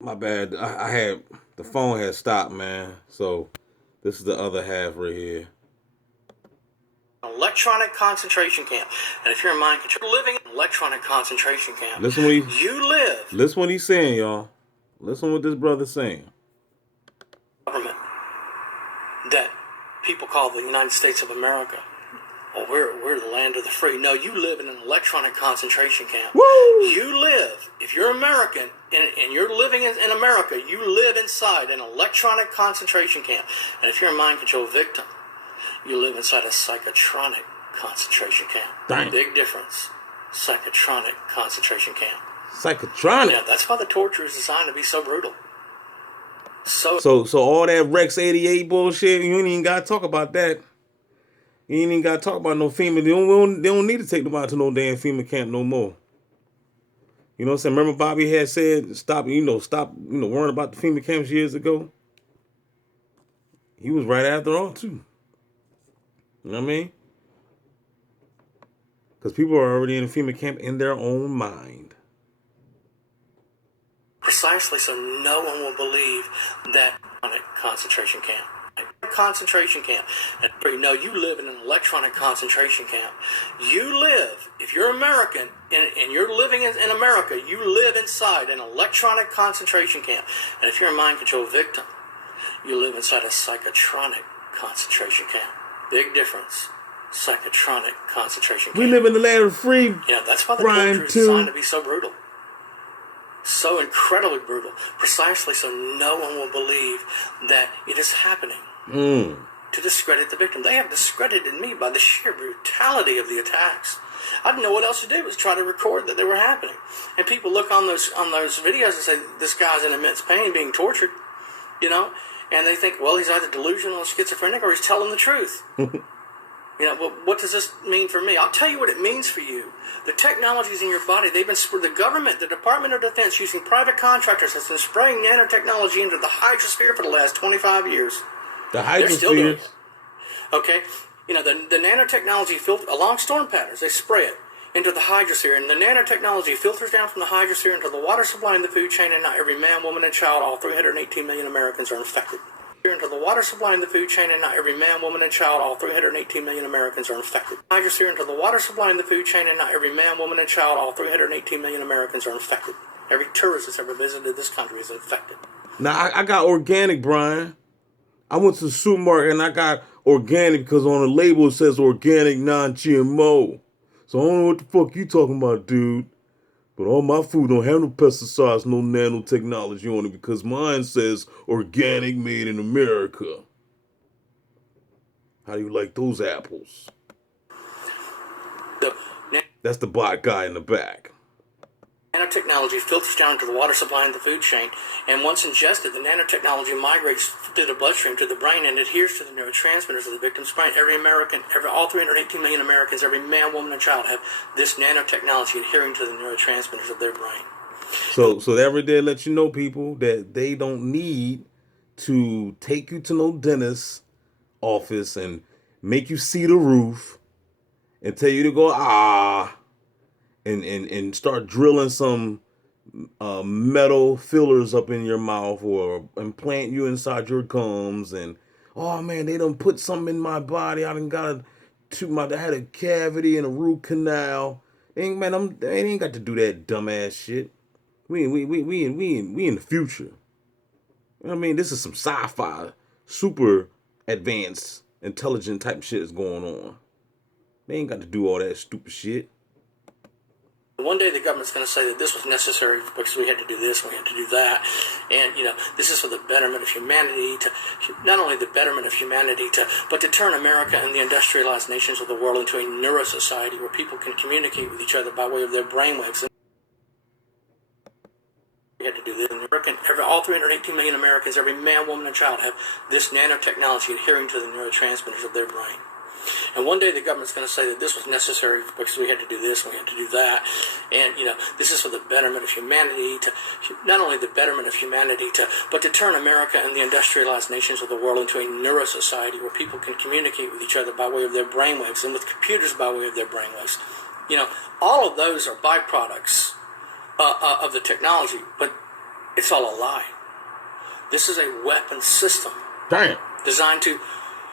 My bad. I had the phone had stopped, man. So this is the other half right here. Electronic concentration camp. And if you're in mind control, living in an electronic concentration camp, Listen what listen what he's saying, y'all. Listen what this brother's saying. Government that people call the United States of America. Oh, we're the land of the free. No, you live in an electronic concentration camp. Woo! You live, if you're American and you're living in America, you live inside an electronic concentration camp. And if you're a mind control victim, you live inside a psychotronic concentration camp. Dang. Big difference. Psychotronic concentration camp. Psychotronic? Yeah, that's why the torture is designed to be so brutal. So all that Rex 88 bullshit, you ain't even gotta talk about that. You ain't even gotta talk about no FEMA. They don't need to take them out to no damn FEMA camp no more. You know what I'm saying? Remember Bobby had said stop worrying about the FEMA camps years ago? He was right after all too. You know what I mean? Because people are already in a FEMA camp in their own mind. Precisely so no one will believe that on a concentration camp. Concentration camp. And no, you live in an electronic concentration camp. You live, if you're American and you're living in America, you live inside an electronic concentration camp. And if you're a mind control victim, you live inside a psychotronic concentration camp. Big difference. Psychotronic concentration camp. We live in the land of free. Yeah, that's why the torture is designed to be so brutal. So incredibly brutal. Precisely so no one will believe that it is happening. To discredit the victim. They have discredited me by the sheer brutality of the attacks. I didn't know what else to do was try to record that they were happening. And people look on those videos and say, this guy's in immense pain being tortured, you know, and they think, well, he's either delusional or schizophrenic or he's telling the truth. You know, well, what does this mean for me? I'll tell you what it means for you. The technologies in your body, the government, the Department of Defense, using private contractors, has been spraying nanotechnology into the hydrosphere for the last 25 years. The hydrosphere? They're still doing it. Okay? You know, the nanotechnology along storm patterns, they spray it into the hydrosphere, and the nanotechnology filters down from the hydrosphere into the water supply and the food chain, and not every man, woman, and child, all 318 million Americans, are infected. Into the water supply and the food chain, and not every man, woman, and child, all 318 million Americans, are infected. Hydrosphere into the water supply and the food chain, and not every man, woman, and child, all 318 million Americans, are infected. Every tourist that's ever visited this country is infected. Now, I got organic, Brian. I went to the supermarket and I got organic because on the label it says organic, non-GMO. So I don't know what the fuck you talking about, dude. But all my food don't have no pesticides, no nanotechnology on it because mine says organic, made in America. How do you like those apples? That's the black guy in the back. Nanotechnology filters down into the water supply and the food chain, and once ingested, the nanotechnology migrates through the bloodstream to the brain and adheres to the neurotransmitters of the victim's brain. All 318 million Americans, every man, woman, and child have this nanotechnology adhering to the neurotransmitters of their brain. So that right there lets you know, people, that they don't need to take you to no dentist office and make you see the roof and tell you to go and start drilling some metal fillers up in your mouth or implant you inside your gums and oh man, they done put something in my body. I had a cavity and a root canal. They ain't got to do that dumbass shit. We in the future. You know what I mean? This is some sci-fi, super advanced, intelligent type shit is going on. They ain't got to do all that stupid shit. One day the government's going to say that this was necessary because we had to do this, we had to do that, and this is for the betterment of humanity, not only the betterment of humanity, but to turn America and the industrialized nations of the world into a neuro-society where people can communicate with each other by way of their brainwaves. We had to do this. All 318 million Americans, every man, woman, and child, have this nanotechnology adhering to the neurotransmitters of their brain. And one day the government's going to say that this was necessary because we had to do this, we had to do that, and this is for the betterment of humanity, not only the betterment of humanity, but to turn America and the industrialized nations of the world into a neuro-society where people can communicate with each other by way of their brainwaves and with computers by way of their brainwaves. All of those are byproducts of the technology, but It's all a lie. This is a weapon system. Damn. Designed to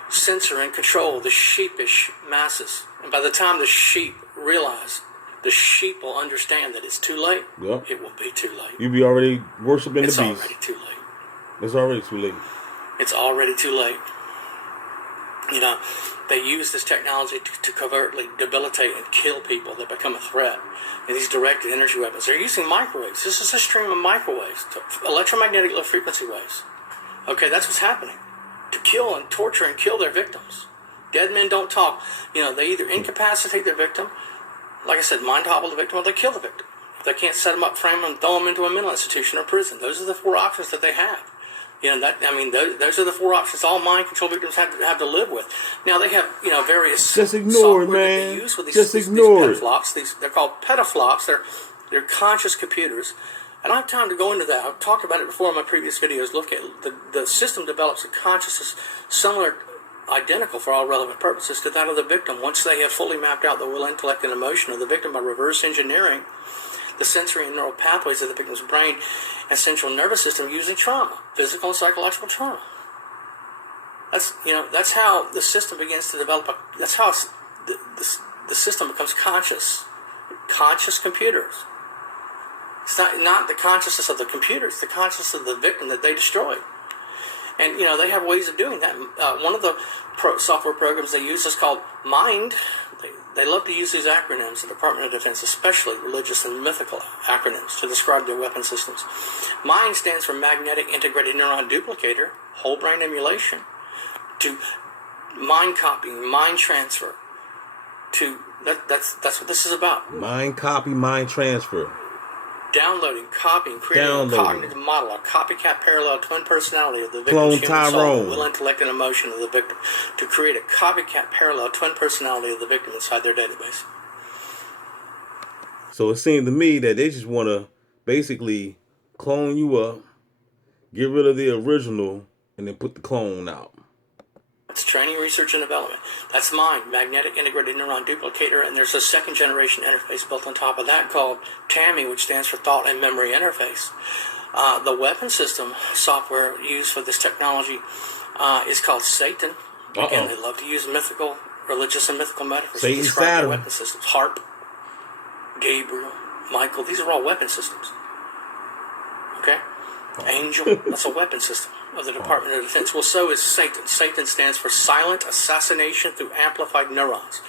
censor and control the sheepish masses. And by the time the sheep realize, the sheep will understand that it's too late. Yep. It will be too late. You be already worshiping the beast. It's already too late. It's already too late. It's already too late. You know, they use this technology to covertly debilitate and kill people that become a threat. And these directed energy weapons, they're using microwaves. This is a stream of microwaves, electromagnetic low frequency waves. Okay, that's what's happening. To kill and torture and kill their victims. Dead men don't talk. You know, they either incapacitate their victim, like I said, mind hobble the victim, or they kill the victim. If they can't set them up, frame them, throw them into a mental institution or prison. Those are the four options that they have. You know, those are the four options all mind control victims have to live with. Now they have, you know, various just ignore it, man. They use with just ignore these petaflops. They're called petaflops. They're conscious computers. I don't have time to go into that. I've talked about it before in my previous videos. Look at the system develops a consciousness similar, identical for all relevant purposes to that of the victim. Once they have fully mapped out the will, intellect, and emotion of the victim by reverse engineering the sensory and neural pathways of the victim's brain and central nervous system using trauma, physical and psychological trauma. That's how the system begins to develop. That's how the system becomes conscious. Conscious computers. It's not the consciousness of the computer. It's the consciousness of the victim that they destroyed. And, you know, they have ways of doing that. One of the software programs they use is called MIND. They love to use these acronyms, the Department of Defense, especially religious and mythical acronyms, to describe their weapon systems. MIND stands for Magnetic Integrated Neuron Duplicator, whole brain emulation, to mind copying, mind transfer. That's what this is about. Mind copy, mind transfer. Downloading, copying, creating a cognitive model, a copycat parallel twin personality of the victim's human soul, will, intellect, and emotion of the victim, to create a copycat parallel twin personality of the victim inside their database. So it seemed to me that they just want to basically clone you up, get rid of the original, and then put the clone out. It's training, research, and development. That's MIND, Magnetic Integrated Neuron Duplicator, and there's a second generation interface built on top of that called TAMI, which stands for Thought and Memory Interface. The weapon system software used for this technology is called Satan. Again, they love to use religious and mythical metaphors to describe their weapon systems. Harp, Gabriel, Michael, these are all weapon systems. Okay? Angel, that's a weapon system of the Department of Defense. Well, so is Satan. Satan stands for Silent Assassination Through Amplified Neurons.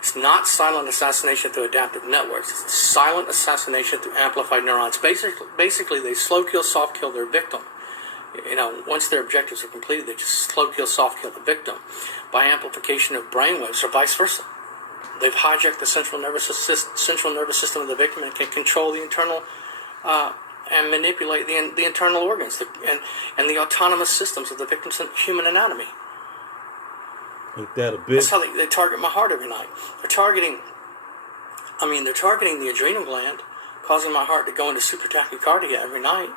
It's not silent assassination through adaptive networks. It's silent assassination through amplified neurons. Basically, they slow kill, soft kill their victim. You know, once their objectives are completed, they just slow kill, soft kill the victim by amplification of brainwaves or vice versa. They've hijacked the central nervous system of the victim and can control the internal and manipulate the internal organs and the autonomous systems of the victim's human anatomy. Ain't that a bitch? That's how they target my heart every night. They're targeting the adrenal gland, causing my heart to go into super tachycardia every night.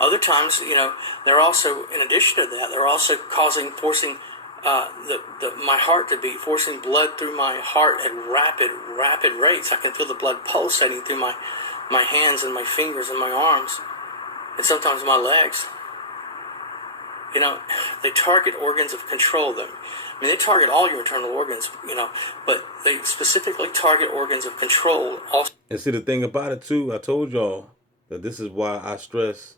Other times, you know, they're also, in addition to that, they're also forcing my heart to beat, forcing blood through my heart at rapid rates. I can feel the blood pulsating through my hands and my fingers and my arms, and sometimes my legs. You know, they target organs of control. I mean, they target all your internal organs, you know, but they specifically target organs of control also. And see, the thing about it, too, I told y'all that this is why I stress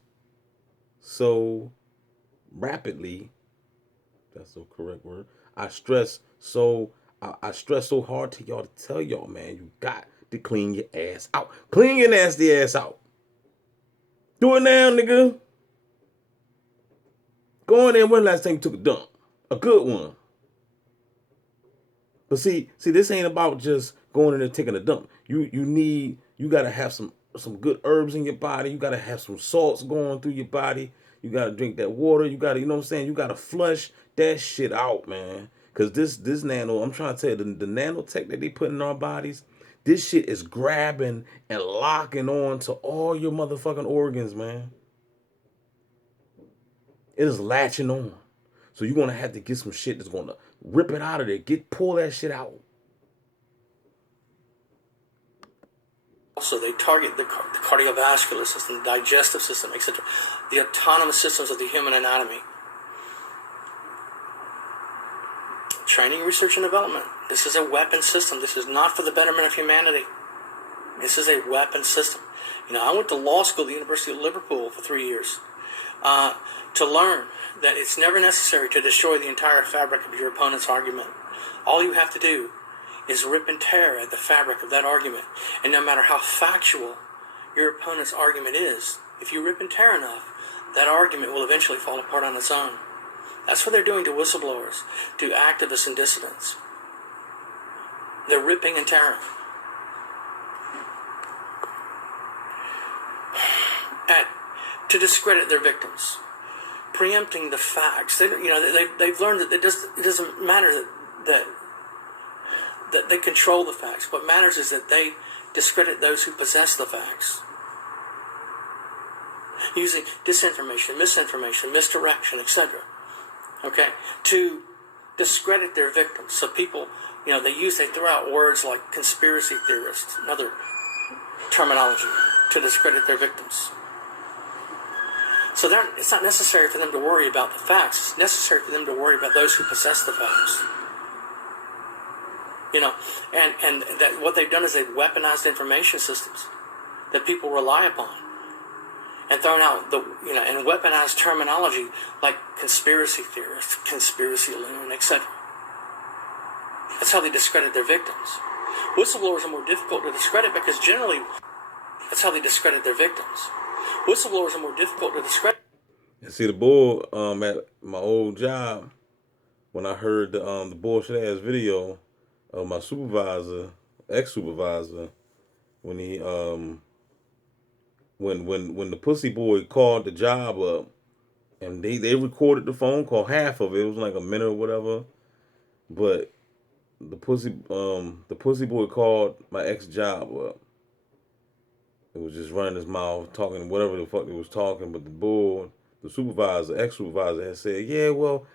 so rapidly. That's the correct word. I stress so hard to y'all to tell y'all, man, you got to clean your ass out. Clean your nasty ass out. Do it now, nigga. Go in there. When last time you took a dump? A good one. But see, this ain't about just going in there taking a dump. You gotta have some good herbs in your body. You gotta have some salts going through your body. You gotta drink that water. You gotta, you know what I'm saying? You gotta flush that shit out, man. Cause this nano, I'm trying to tell you, the nanotech that they put in our bodies, this shit is grabbing and locking on to all your motherfucking organs, man. It is latching on. So you're gonna have to get some shit that's gonna rip it out of there. Pull that shit out. Also, they target the cardiovascular system, the digestive system, etc., the autonomous systems of the human anatomy. Training, research, and development. This is a weapon system. This is not for the betterment of humanity. This is a weapon system. I went to law school at the University of Liverpool for 3 years to learn that it's never necessary to destroy the entire fabric of your opponent's argument. All you have to do is rip and tear at the fabric of that argument. And no matter how factual your opponent's argument is, if you rip and tear enough, that argument will eventually fall apart on its own. That's what they're doing to whistleblowers, to activists and dissidents. They're ripping and tearing. To discredit their victims, preempting the facts. They've learned that it doesn't matter that they control the facts. What matters is that they discredit those who possess the facts, using disinformation, misinformation, misdirection, etc. Okay, to discredit their victims. So people, they throw out words like conspiracy theorists and other terminology to discredit their victims. So it's not necessary for them to worry about the facts. It's necessary for them to worry about those who possess the facts. And that what they've done is they've weaponized information systems that people rely upon, and thrown out and weaponized terminology like conspiracy theorist, conspiracy loon, etc. That's how they discredit their victims. Whistleblowers are more difficult to discredit because generally, that's how they discredit their victims. Whistleblowers are more difficult to discredit. And see the bull at my old job, when I heard the bullshit ass video of my supervisor, ex-supervisor, when he when the pussy boy called the job up, and they recorded the phone call, half of it. It was like a minute or whatever. But the pussy boy called my ex job up. It was just running his mouth, talking whatever the fuck he was talking. But the supervisor, ex-supervisor, had said, yeah, well,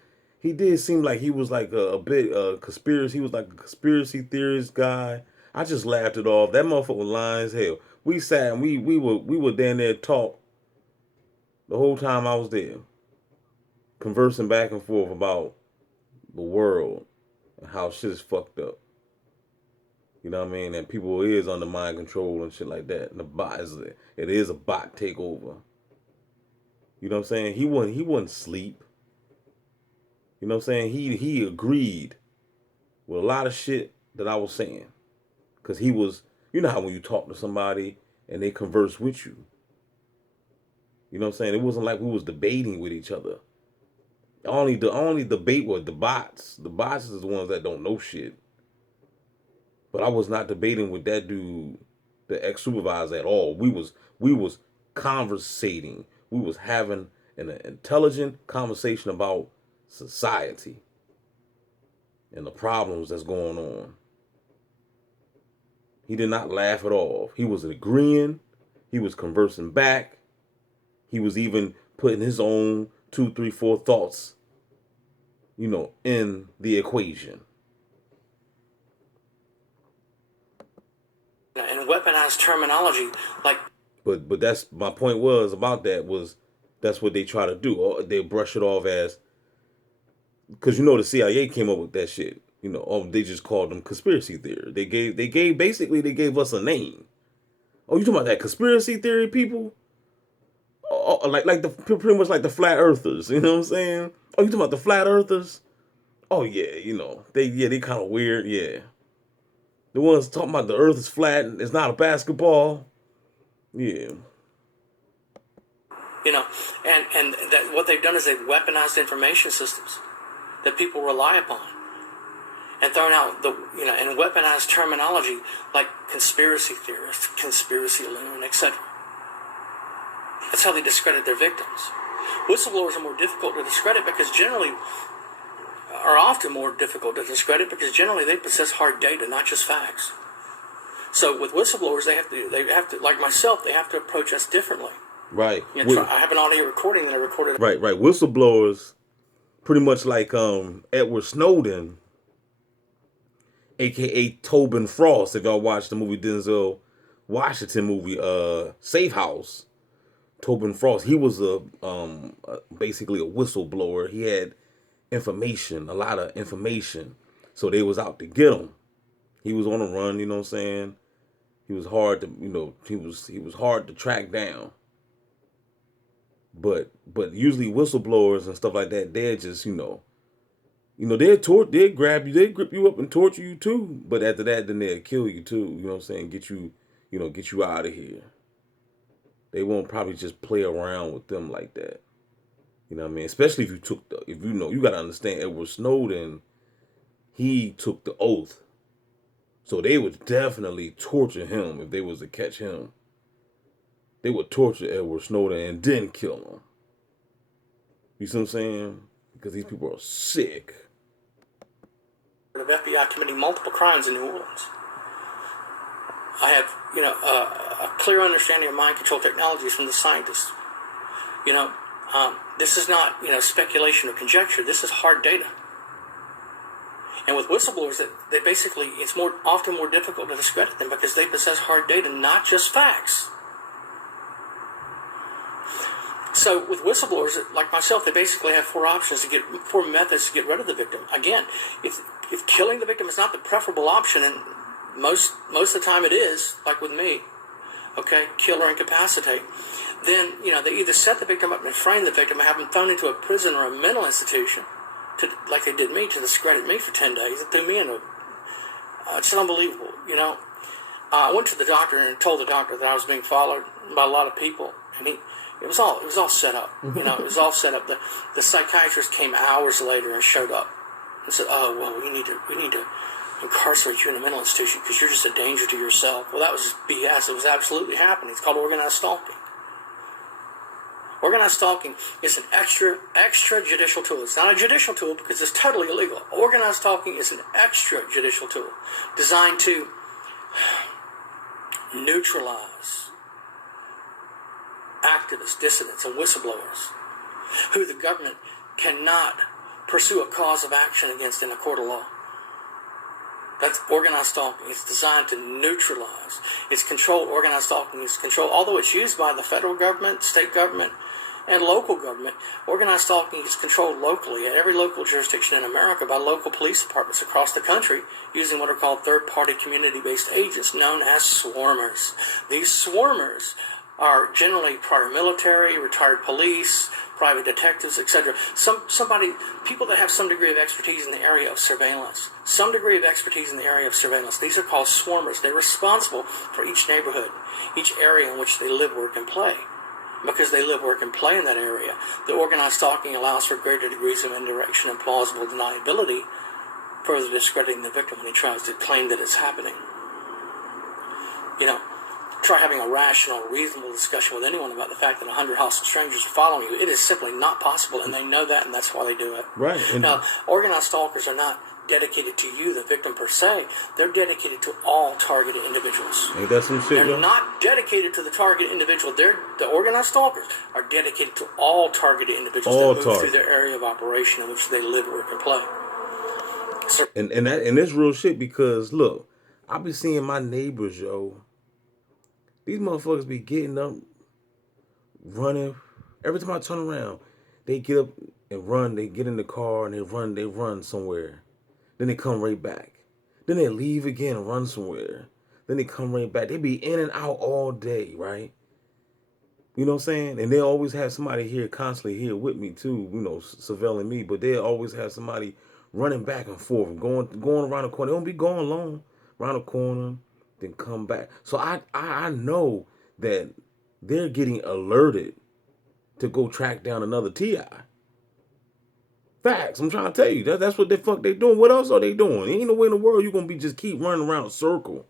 he did seem like he was like a bit conspiracy. He was like a conspiracy theorist guy. I just laughed it off. That motherfucker was lying as hell. We sat and we were down there talk the whole time I was there, conversing back and forth about the world and how shit is fucked up. You know what I mean? And people is under mind control and shit like that. And it is a bot takeover. You know what I'm saying? He wouldn't sleep. You know what I'm saying? He agreed with a lot of shit that I was saying. Cause he was, you know how when you talk to somebody and they converse with you. You know what I'm saying? It wasn't like we was debating with each other. The only debate was the bots. The bots is the ones that don't know shit. But I was not debating with that dude, the ex-supervisor, at all. We was conversating. We was having an intelligent conversation about society and the problems that's going on. He did not laugh at all. He was agreeing. He was conversing back. He was even putting his own 2, 3, 4 thoughts, in the equation. And weaponized terminology like. But that's my point was about that was that's what they try to do. Or they brush it off as, because the CIA came up with that shit. They just called them conspiracy theory. They gave us a name. Oh, you talking about that conspiracy theory people? Oh, like pretty much like the flat earthers. You know what I'm saying? Oh, you talking about the flat earthers? Oh yeah, they kind of weird. Yeah, the ones talking about the earth is flat and it's not a basketball. Yeah. And that what they've done is they've weaponized information systems that people rely upon, and thrown out and weaponized terminology like conspiracy theorist, conspiracy loon, etc. That's how they discredit their victims. Whistleblowers are more difficult to discredit because are often more difficult to discredit because generally they possess hard data, not just facts. So with whistleblowers, they have to, like myself, they have to approach us differently. Right. I have an audio recording that I recorded. Right. Whistleblowers, pretty much like Edward Snowden, aka Tobin Frost. If y'all watch the movie Denzel Washington movie, Safe House. Tobin Frost, he was basically a whistleblower. He had information, a lot of information. So they was out to get him. He was on a run, you know what I'm saying? He was hard to, he was hard to track down. But usually whistleblowers and stuff like that, they're just, they'll grab you, they grip you up and torture you too. But after that, then they'll kill you too. You know what I'm saying? Get you out of here. They won't probably just play around with them like that. You know what I mean? Especially if you got to understand Edward Snowden, he took the oath. So they would definitely torture him if they was to catch him. They would torture Edward Snowden and then kill him. You see what I'm saying? Because these people are sick. Of FBI committing multiple crimes in New Orleans. I have, a clear understanding of mind control technologies from the scientists. This is not, speculation or conjecture. This is hard data. And with whistleblowers, they basically, it's often more difficult to discredit them because they possess hard data, not just facts. So with whistleblowers, like myself, they basically have four methods to get rid of the victim. Again, if killing the victim is not the preferable option, and most of the time it is, like with me, okay, kill or incapacitate, then, they either set the victim up and frame the victim and have them thrown into a prison or a mental institution, like they did me, to discredit me for 10 days. It threw me into it's unbelievable, I went to the doctor and told the doctor that I was being followed by a lot of people, and it was all set up. It was all set up. The psychiatrist came hours later and showed up and said, "Oh, well, we need to incarcerate you in a mental institution because you're just a danger to yourself." Well, that was just BS. It was absolutely happening. It's called organized stalking. Organized stalking is an extrajudicial tool. It's not a judicial tool because it's totally illegal. Organized stalking is an extrajudicial tool designed to neutralize activists, dissidents, and whistleblowers who the government cannot pursue a cause of action against in a court of law. That's organized stalking. It's designed to neutralize. It's controlled. Organized stalking is controlled. Although it's used by the federal government, state government, and local government, organized stalking is controlled locally at every local jurisdiction in America by local police departments across the country using what are called third-party community-based agents known as swarmers. These swarmers are generally prior military, retired police, private detectives, etc. People that have some degree of expertise in the area of surveillance. These are called swarmers. They're responsible for each neighborhood, each area in which they live, work, and play. Because they live, work, and play in that area, the organized stalking allows for greater degrees of indirection and plausible deniability, further discrediting the victim when he tries to claim that it's happening. Try having a rational, reasonable discussion with anyone about the fact that 100 hostile strangers are following you. It is simply not possible, and they know that, and that's why they do it. Right. Now, organized stalkers are not dedicated to you, the victim, per se. They're dedicated to all targeted individuals. Ain't that some shit, They're not dedicated to the targeted individual. The organized stalkers are dedicated to all targeted individuals that move through their area of operation in which they live, work, and play. So, and that's real shit because, look, I be seeing my neighbors, yo. These motherfuckers be getting up, running. Every time I turn around, they get up and run. They get in the car and they run somewhere. Then they come right back. Then they leave again and run somewhere. Then they come right back. They be in and out all day, right? You know what I'm saying? And they always have somebody constantly here with me too, surveilling me. But they always have somebody running back and forth, going around the corner. They don't be going long, around the corner, then come back. So I know that they're getting alerted to go track down another TI. Facts. I'm trying to tell you. That's what the fuck they doing. What else are they doing? Ain't no way in the world you're gonna be just keep running around a circle.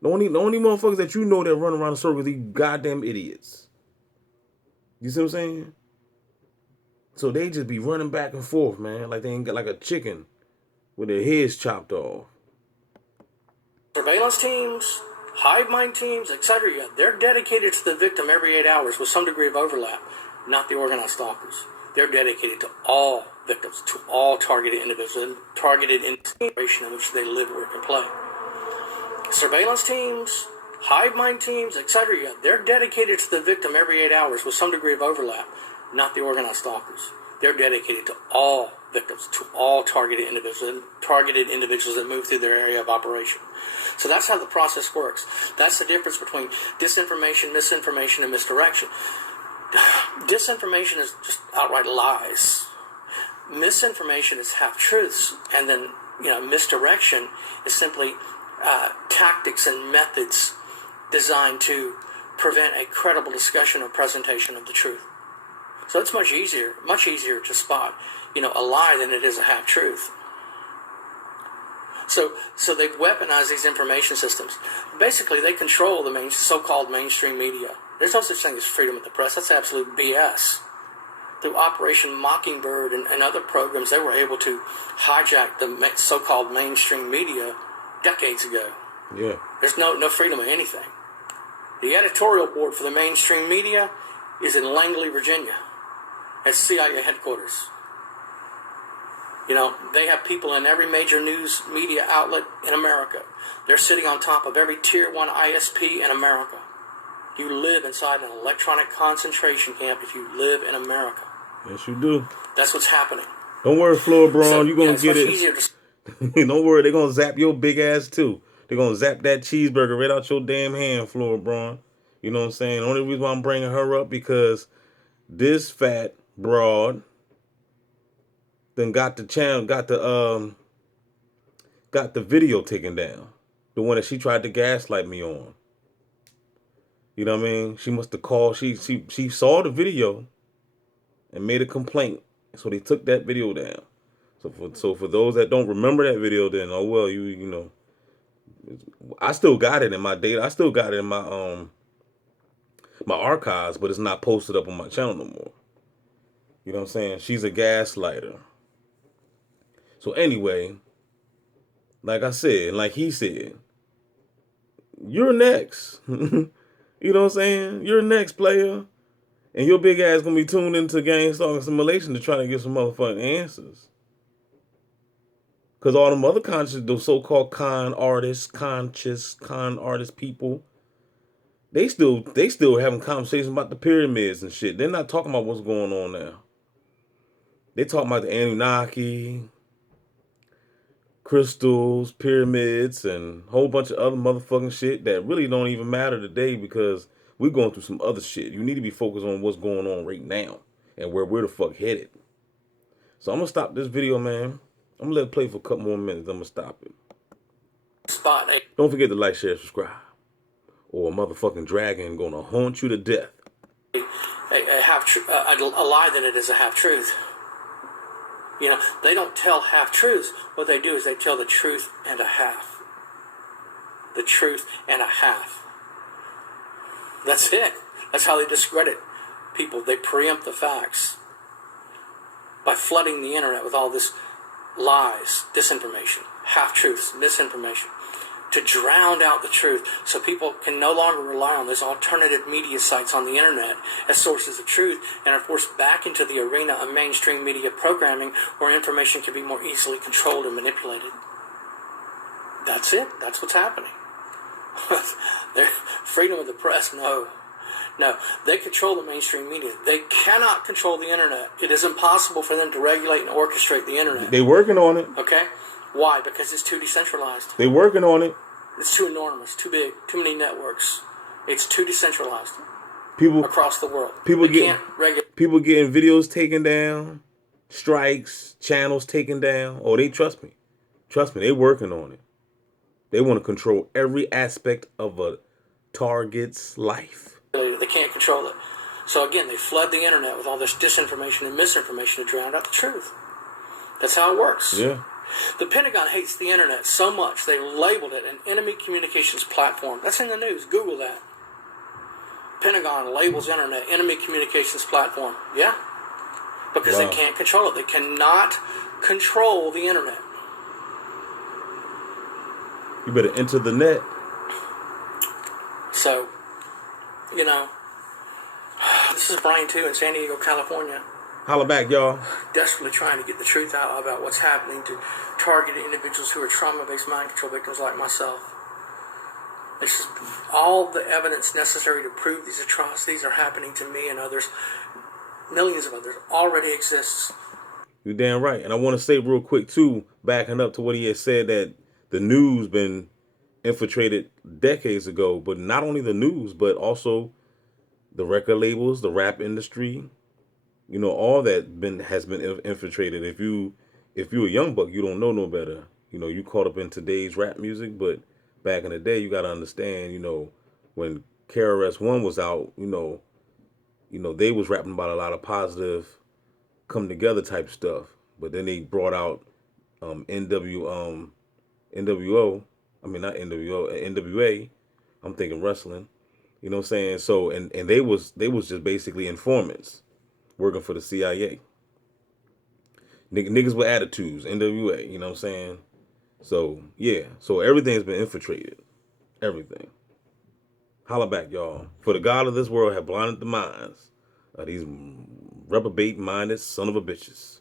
The only motherfuckers that you know that run around a circle are these goddamn idiots. You see what I'm saying? So they just be running back and forth, man, like they ain't got like a chicken with their heads chopped off. Surveillance teams, hive mind teams, etc. They're dedicated to the victim every 8 hours with some degree of overlap, not the organized stalkers. They're dedicated to all victims, to all targeted individuals, targeted in the situation in which they live, work, and play. Surveillance teams, hive mind teams, etc. Yeah, they're dedicated to the victim every 8 hours with some degree of overlap, not the organized stalkers. They're dedicated to all victims, to all targeted individuals that move through their area of operation. So that's how the process works. That's the difference between disinformation, misinformation, and misdirection. Disinformation is just outright lies. Misinformation is half-truths, and then misdirection is simply tactics and methods designed to prevent a credible discussion or presentation of the truth. So it's much easier to spot, a lie than it is a half-truth. So they've weaponized these information systems. Basically, they control the so-called mainstream media. There's no such thing as freedom of the press. That's absolute BS. Through Operation Mockingbird and other programs, they were able to hijack the so-called mainstream media decades ago. Yeah. There's no freedom of anything. The editorial board for the mainstream media is in Langley, Virginia, at CIA headquarters. They have people in every major news media outlet in America. They're sitting on top of every Tier 1 ISP in America. You live inside an electronic concentration camp if you live in America. Yes, you do. That's what's happening. Don't worry, Flora Braun, you're going to get it. Easier to... Don't worry, they're going to zap your big ass too. They're going to zap that cheeseburger right out your damn hand, Flora Braun. You know what I'm saying? The only reason why I'm bringing her up because this fat broad then got the video taken down. The one that she tried to gaslight me on. You know what I mean? She must have called. She saw the video and made a complaint. So they took that video down. So for those that don't remember that video, then oh well, you know, I still got it in my data. I still got it in my my archives, but it's not posted up on my channel no more. You know what I'm saying? She's a gaslighter. So anyway, like I said, like he said, you're next. You know what I'm saying? You're next, player. And your big ass gonna be tuned into Gang Stalking Simulation to try to get some motherfucking answers. Cause all them other those so-called conscious con artist people, they still having conversations about the pyramids and shit. They're not talking about what's going on now. They talking about the Anunnaki, crystals, pyramids, and a whole bunch of other motherfucking shit that really don't even matter today because we're going through some other shit. You need to be focused on what's going on right now and where we're the fuck headed. So I'm gonna stop this video, man. I'm gonna let it play for a couple more minutes. I'm gonna stop it. Don't forget to like, share, subscribe, or a motherfucking dragon gonna haunt you to death. A lie than it is a half-truth. They don't tell half-truths. What they do is they tell the truth and a half. The truth and a half. That's it. That's how they discredit people. They preempt the facts by flooding the internet with all this lies, disinformation, half-truths, misinformation, to drown out the truth so people can no longer rely on those alternative media sites on the internet as sources of truth and are forced back into the arena of mainstream media programming where information can be more easily controlled and manipulated. That's it. That's what's happening. Freedom of the press, no. They control the mainstream media. They cannot control the internet. It is impossible for them to regulate and orchestrate the internet. They working on it. Okay? Why? Because it's too decentralized. They working on it. It's too enormous, too big, too many networks. It's too decentralized. People across the world. People getting videos taken down, strikes, channels taken down. Oh, they trust me. Trust me, they working on it. They want to control every aspect of a target's life. They can't control it. So again, they flood the internet with all this disinformation and misinformation to drown out the truth. That's how it works. Yeah. The Pentagon hates the internet so much they labeled it an enemy communications platform. That's in the news. Google that. Pentagon labels internet enemy communications platform. Yeah. Because they can't control it. They cannot control the internet. You better enter the net. So, this is Brian too in San Diego, California. Holla back, y'all. Desperately trying to get the truth out about what's happening to targeted individuals who are trauma-based mind control victims like myself. It's just all the evidence necessary to prove these atrocities are happening to me and others, millions of others, already exists. You're damn right. And I want to say real quick too, backing up to what he had said, that the news been infiltrated decades ago, but not only the news, but also the record labels, the rap industry, all that been has been infiltrated. If you a young buck, you don't know no better. You caught up in today's rap music, but back in the day, you got to understand, when KRS-One was out, they was rapping about a lot of positive come together type stuff. But then they brought out NWO. I mean not NWO, NWA. I'm thinking wrestling. You know what I'm saying? So and they was just basically informants working for the CIA. Niggas with attitudes, NWA. You know what I'm saying? So yeah, so everything's been infiltrated. Everything. Holla back, y'all. For the God of this world have blinded the minds of these reprobate minded son of a bitches.